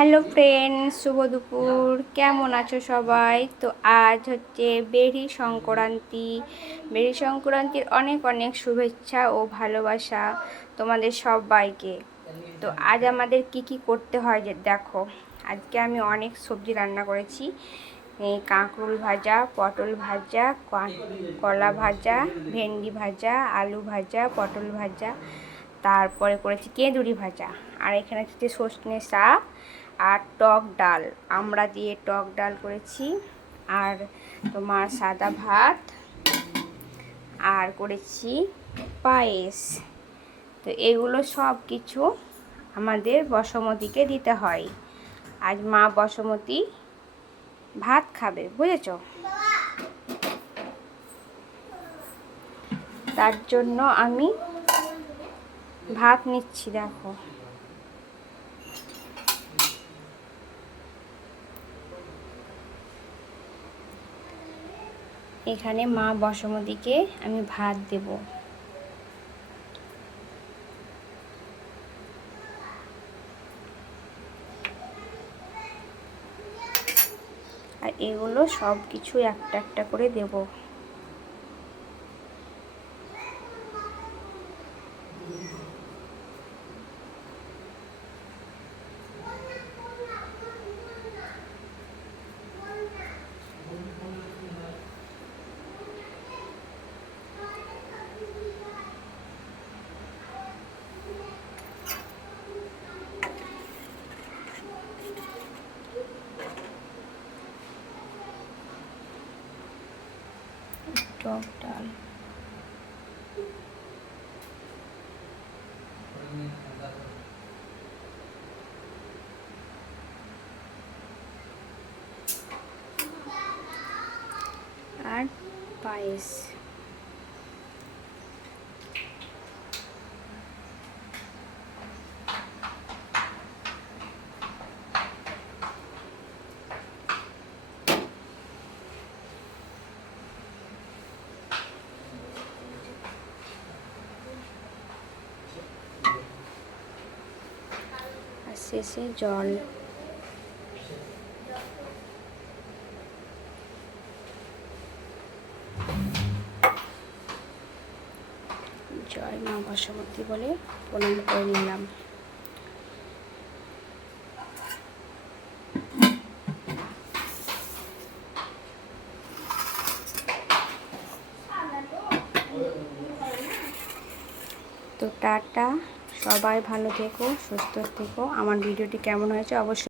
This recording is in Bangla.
হ্যালো ফ্রেন্ড শুভ দুপুর। কেমন আছো সবাই? তো আজ হচ্ছে বেরি সংক্রান্তি। বেরি সংক্রান্তির অনেক অনেক শুভেচ্ছা ও ভালোবাসা তোমাদের সবাইকে। তো আজ আমাদের কি কি করতে হয় যে দেখো, আজকে আমি অনেক সবজি রান্না করেছি। কাঁকরুল ভাজা, পটল ভাজা, কলা ভাজা, ভেন্ডি ভাজা, আলু ভাজা, পটল ভাজা, তারপরে করেছি কেঁদুরি ভাজা। আর এখানে হচ্ছে সজনে শাক আর টক ডাল। আমরা দিয়ে টক ডাল করেছি। আর তোমার সাদা ভাত। আর করেছি পায়েস। তো এগুলো সব কিছু আমাদের বসমতিকে দিতে হয়। আজ মা বসমতি ভাত খাবে, বুঝেছ? তার জন্য আমি ভাত নিচ্ছি, দেখো। এখানে মা বসমতিকে আমি ভাত দেব। আর এগুলো সব কিছু একটা একটা করে দেবো। টক ডাল আর পায়েস। শেষে জল। জয় মা বসবতী বলে প্রণাম করে নিলাম। তো টাটা। সবাই ভালো থেকো সুস্থ থেকো। আমার ভিডিওটি কেমন হয়েছে অবশ্যই